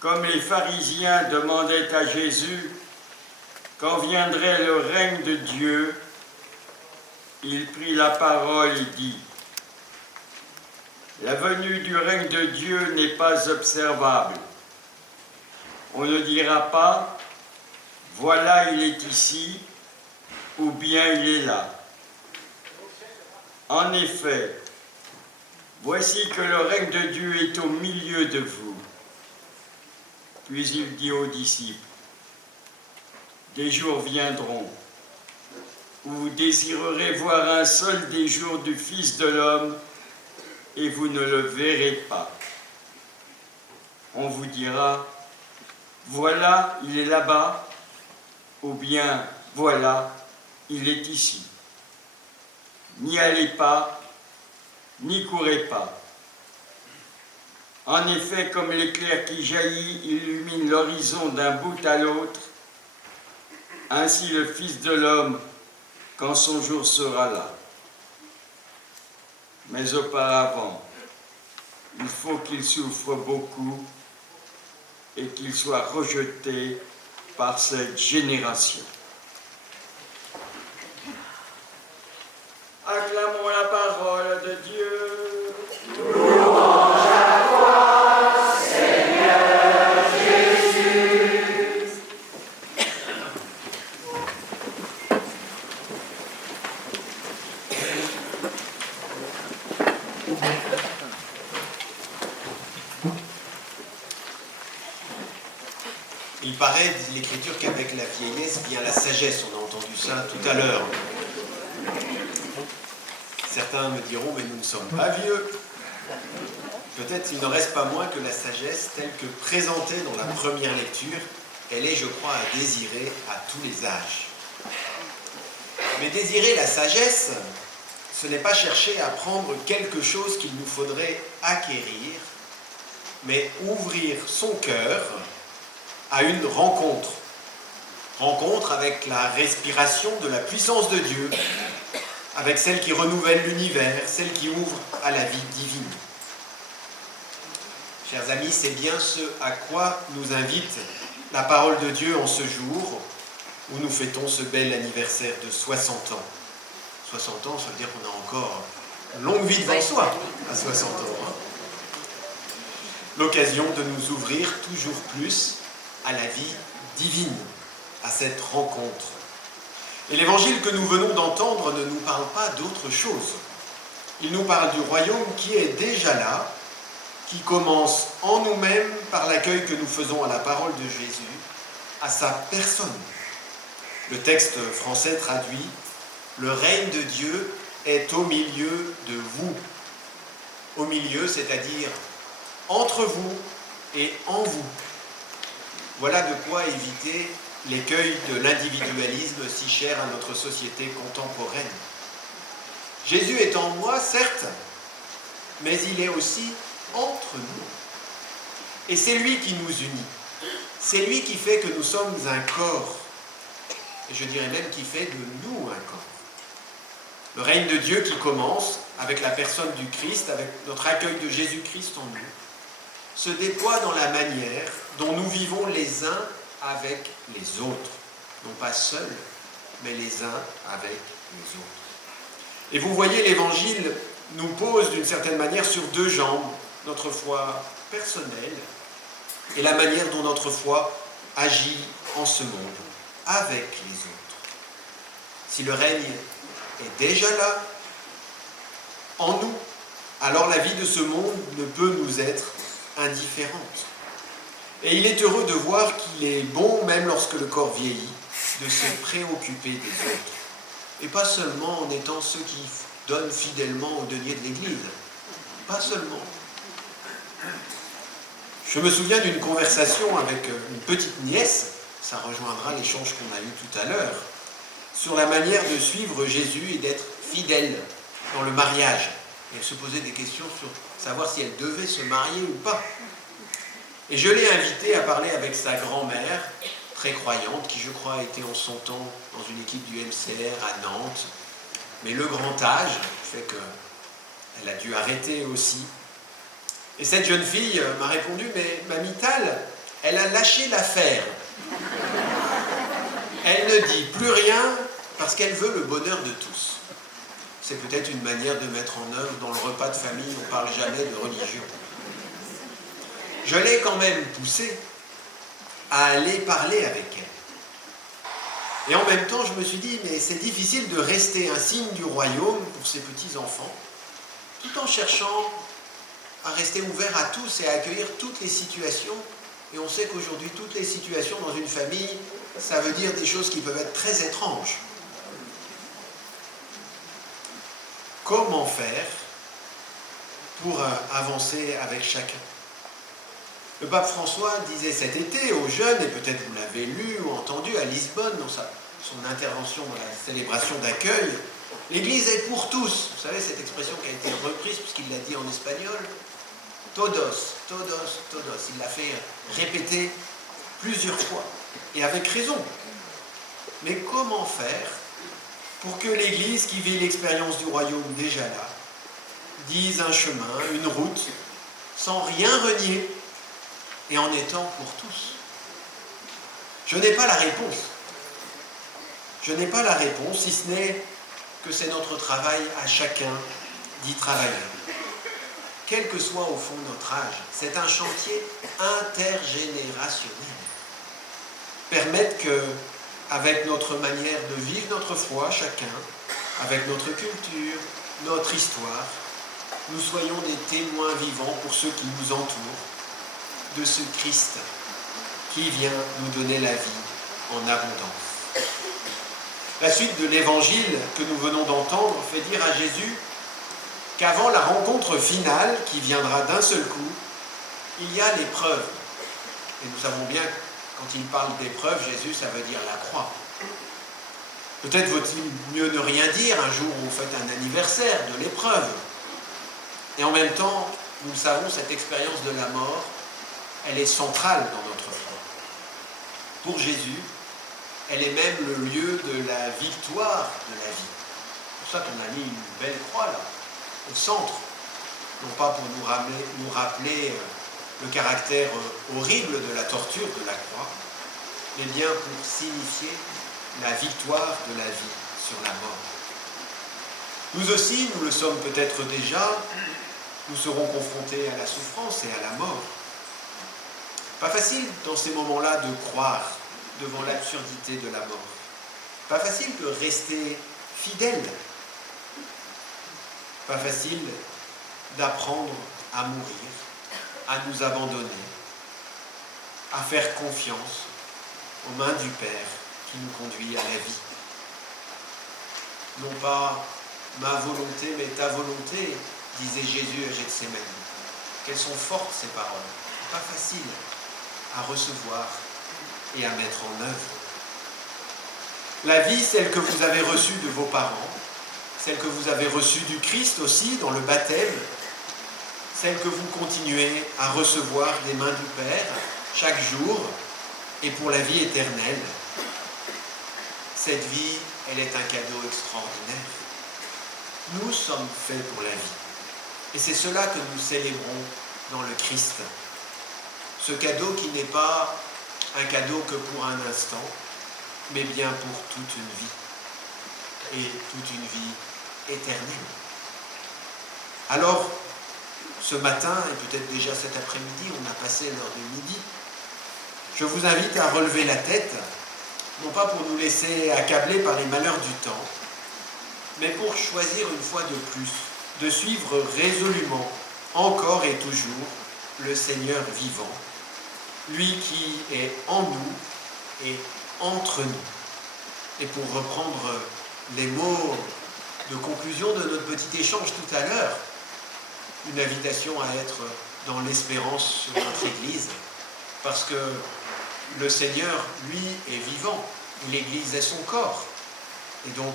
comme les pharisiens demandaient à Jésus quand viendrait le règne de Dieu, il prit la parole et dit : « La venue du règne de Dieu n'est pas observable. On ne dira pas : voilà, il est ici, ou bien il est là. En effet, voici que le règne de Dieu est au milieu de vous. » Puis il dit aux disciples : « Des jours viendront où vous désirerez voir un seul des jours du Fils de l'homme, et vous ne le verrez pas. On vous dira : voilà, il est là-bas, ou bien voilà, il est ici. N'y allez pas, n'y courez pas. En effet, comme l'éclair qui jaillit illumine l'horizon d'un bout à l'autre, ainsi le Fils de l'homme, quand son jour sera là. Mais auparavant, il faut qu'il souffre beaucoup et qu'il soit rejeté par cette génération. Acclamons la parole de Dieu. Louange à toi, Seigneur Jésus. Il paraît, dit l'Écriture, qu'avec la vieillesse vient la sagesse. On a entendu ça tout à l'heure. Certains me diront, mais nous ne sommes pas vieux. Peut-être il n'en reste pas moins que la sagesse, telle que présentée dans la première lecture, elle est, je crois, à désirer à tous les âges. Mais désirer la sagesse, ce n'est pas chercher à prendre quelque chose qu'il nous faudrait acquérir, mais ouvrir son cœur à une rencontre. Rencontre avec la respiration de la puissance de Dieu, avec celle qui renouvelle l'univers, celle qui ouvre à la vie divine. Chers amis, c'est bien ce à quoi nous invite la parole de Dieu en ce jour où nous fêtons ce bel anniversaire de 60 ans. 60 ans, ça veut dire qu'on a encore une longue vie devant soi à 60 ans. L'occasion de nous ouvrir toujours plus à la vie divine, à cette rencontre. Et l'évangile que nous venons d'entendre ne nous parle pas d'autre chose. Il nous parle du royaume qui est déjà là, qui commence en nous-mêmes par l'accueil que nous faisons à la parole de Jésus, à sa personne. Le texte français traduit « Le règne de Dieu est au milieu de vous ». Au milieu, c'est-à-dire entre vous et en vous. Voilà de quoi éviter l'écueil de l'individualisme si cher à notre société contemporaine. Jésus est en moi, certes, mais il est aussi entre nous. Et c'est lui qui nous unit. C'est lui qui fait que nous sommes un corps. Et je dirais même qui fait de nous un corps. Le règne de Dieu qui commence avec la personne du Christ, avec notre accueil de Jésus-Christ en nous, se déploie dans la manière dont nous vivons les uns avec les autres. Non pas seuls, mais les uns avec les autres. Et vous voyez, l'Évangile nous pose d'une certaine manière sur deux jambes, notre foi personnelle et la manière dont notre foi agit en ce monde, avec les autres. Si le règne est déjà là, en nous, alors la vie de ce monde ne peut nous être indifférente. Et il est heureux de voir qu'il est bon, même lorsque le corps vieillit, de se préoccuper des autres. Et pas seulement en étant ceux qui donnent fidèlement au denier de l'Église. Pas seulement. Je me souviens d'une conversation avec une petite nièce, ça rejoindra l'échange qu'on a eu tout à l'heure, sur la manière de suivre Jésus et d'être fidèle dans le mariage. Et elle se posait des questions sur savoir si elle devait se marier ou pas. Et je l'ai invitée à parler avec sa grand-mère, très croyante, qui je crois était en son temps dans une équipe du MCR à Nantes. Mais le grand âge fait qu'elle a dû arrêter aussi. Et cette jeune fille m'a répondu « Mais Mamie Tal, elle a lâché l'affaire. Elle ne dit plus rien parce qu'elle veut le bonheur de tous. C'est peut-être une manière de mettre en œuvre dans le repas de famille, on ne parle jamais de religion. Je l'ai quand même poussée à aller parler avec elle. Et en même temps, je me suis dit, mais c'est difficile de rester un signe du royaume pour ces petits-enfants, tout en cherchant à rester ouvert à tous et à accueillir toutes les situations. Et on sait qu'aujourd'hui, toutes les situations dans une famille, ça veut dire des choses qui peuvent être très étranges. Comment faire pour avancer avec chacun? Le pape François disait cet été aux jeunes, et peut-être vous l'avez lu ou entendu à Lisbonne dans son intervention dans la célébration d'accueil, l'Église est pour tous. Vous savez cette expression qui a été reprise puisqu'il l'a dit en espagnol, todos, todos, todos. Il l'a fait répéter plusieurs fois, et avec raison. Mais comment faire pour que l'Église, qui vit l'expérience du royaume déjà là, dise un chemin, une route, sans rien renier, et en étant pour tous? Je n'ai pas la réponse. Je n'ai pas la réponse, si ce n'est que c'est notre travail à chacun d'y travailler. Quel que soit au fond notre âge, c'est un chantier intergénérationnel. Permettre que, avec notre manière de vivre notre foi, chacun, avec notre culture, notre histoire, nous soyons des témoins vivants pour ceux qui nous entourent, de ce Christ qui vient nous donner la vie en abondance. La suite de l'évangile que nous venons d'entendre fait dire à Jésus qu'avant la rencontre finale, qui viendra d'un seul coup, il y a l'épreuve. Et nous savons bien, quand il parle d'épreuve, Jésus, ça veut dire la croix. Peut-être vaut-il mieux ne rien dire un jour où vous faites un anniversaire de l'épreuve. Et en même temps, nous le savons, cette expérience de la mort, elle est centrale dans notre foi. Pour Jésus, elle est même le lieu de la victoire de la vie. C'est pour ça qu'on a mis une belle croix là, au centre. Non pas pour nous rappeler le caractère horrible de la torture de la croix, mais bien pour signifier la victoire de la vie sur la mort. Nous aussi, nous le sommes peut-être déjà, nous serons confrontés à la souffrance et à la mort. Pas facile dans ces moments-là de croire devant l'absurdité de la mort. Pas facile de rester fidèle. Pas facile d'apprendre à mourir, à nous abandonner, à faire confiance aux mains du Père qui nous conduit à la vie. Non pas ma volonté, mais ta volonté, disait Jésus à Gethsémani. Quelles sont fortes ces paroles. Pas facile à recevoir et à mettre en œuvre. La vie, celle que vous avez reçue de vos parents, celle que vous avez reçue du Christ aussi dans le baptême, celle que vous continuez à recevoir des mains du Père chaque jour et pour la vie éternelle. Cette vie, elle est un cadeau extraordinaire. Nous sommes faits pour la vie. Et c'est cela que nous célébrons dans le Christ. Ce cadeau qui n'est pas un cadeau que pour un instant, mais bien pour toute une vie. Et toute une vie éternelle. Alors, ce matin, et peut-être déjà cet après-midi, on a passé l'heure du midi, je vous invite à relever la tête, non pas pour nous laisser accabler par les malheurs du temps, mais pour choisir une fois de plus de suivre résolument, encore et toujours, le Seigneur vivant, lui qui est en nous et entre nous. Et pour reprendre les mots de conclusion de notre petit échange tout à l'heure, une invitation à être dans l'espérance sur notre Église, parce que le Seigneur, lui, est vivant, et l'Église est son corps. Et donc,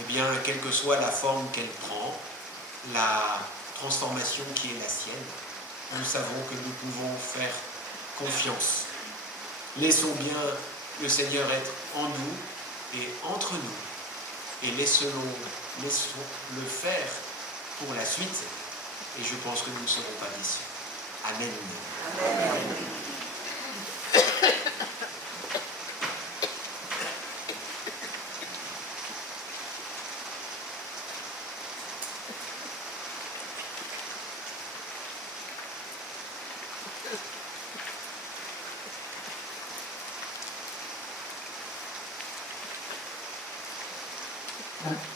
eh bien, quelle que soit la forme qu'elle prend, la transformation qui est la sienne, nous savons que nous pouvons faire confiance. Laissons bien le Seigneur être en nous et entre nous, et laissons-le faire pour la suite, et je pense que nous ne serons pas déçus. Amen. Amen. Ouais.